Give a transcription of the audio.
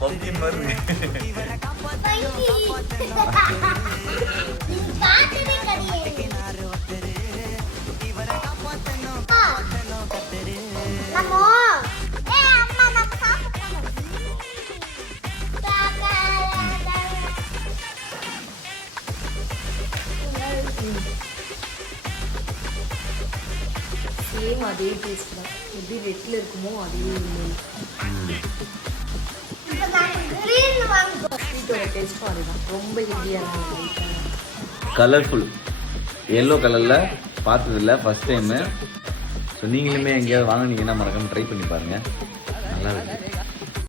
Pumpkin மாதிரி same அதே taste தான். எப்படி ரெட்டில் இருக்குமோ அதே ஸ்வீட்டோட டேஸ்ட்டும் அதுதான். ரொம்ப ஹெவியாக இருக்கும். கலர்ஃபுல் எல்லோ கலரில் பார்த்ததில்ல ஃபஸ்ட் டைமு. ஸோ நீங்களுமே எங்கேயாவது வாங்கினீங்கன்னா மறக்காம ட்ரை பண்ணி பாருங்கள், நல்லா இருக்கு.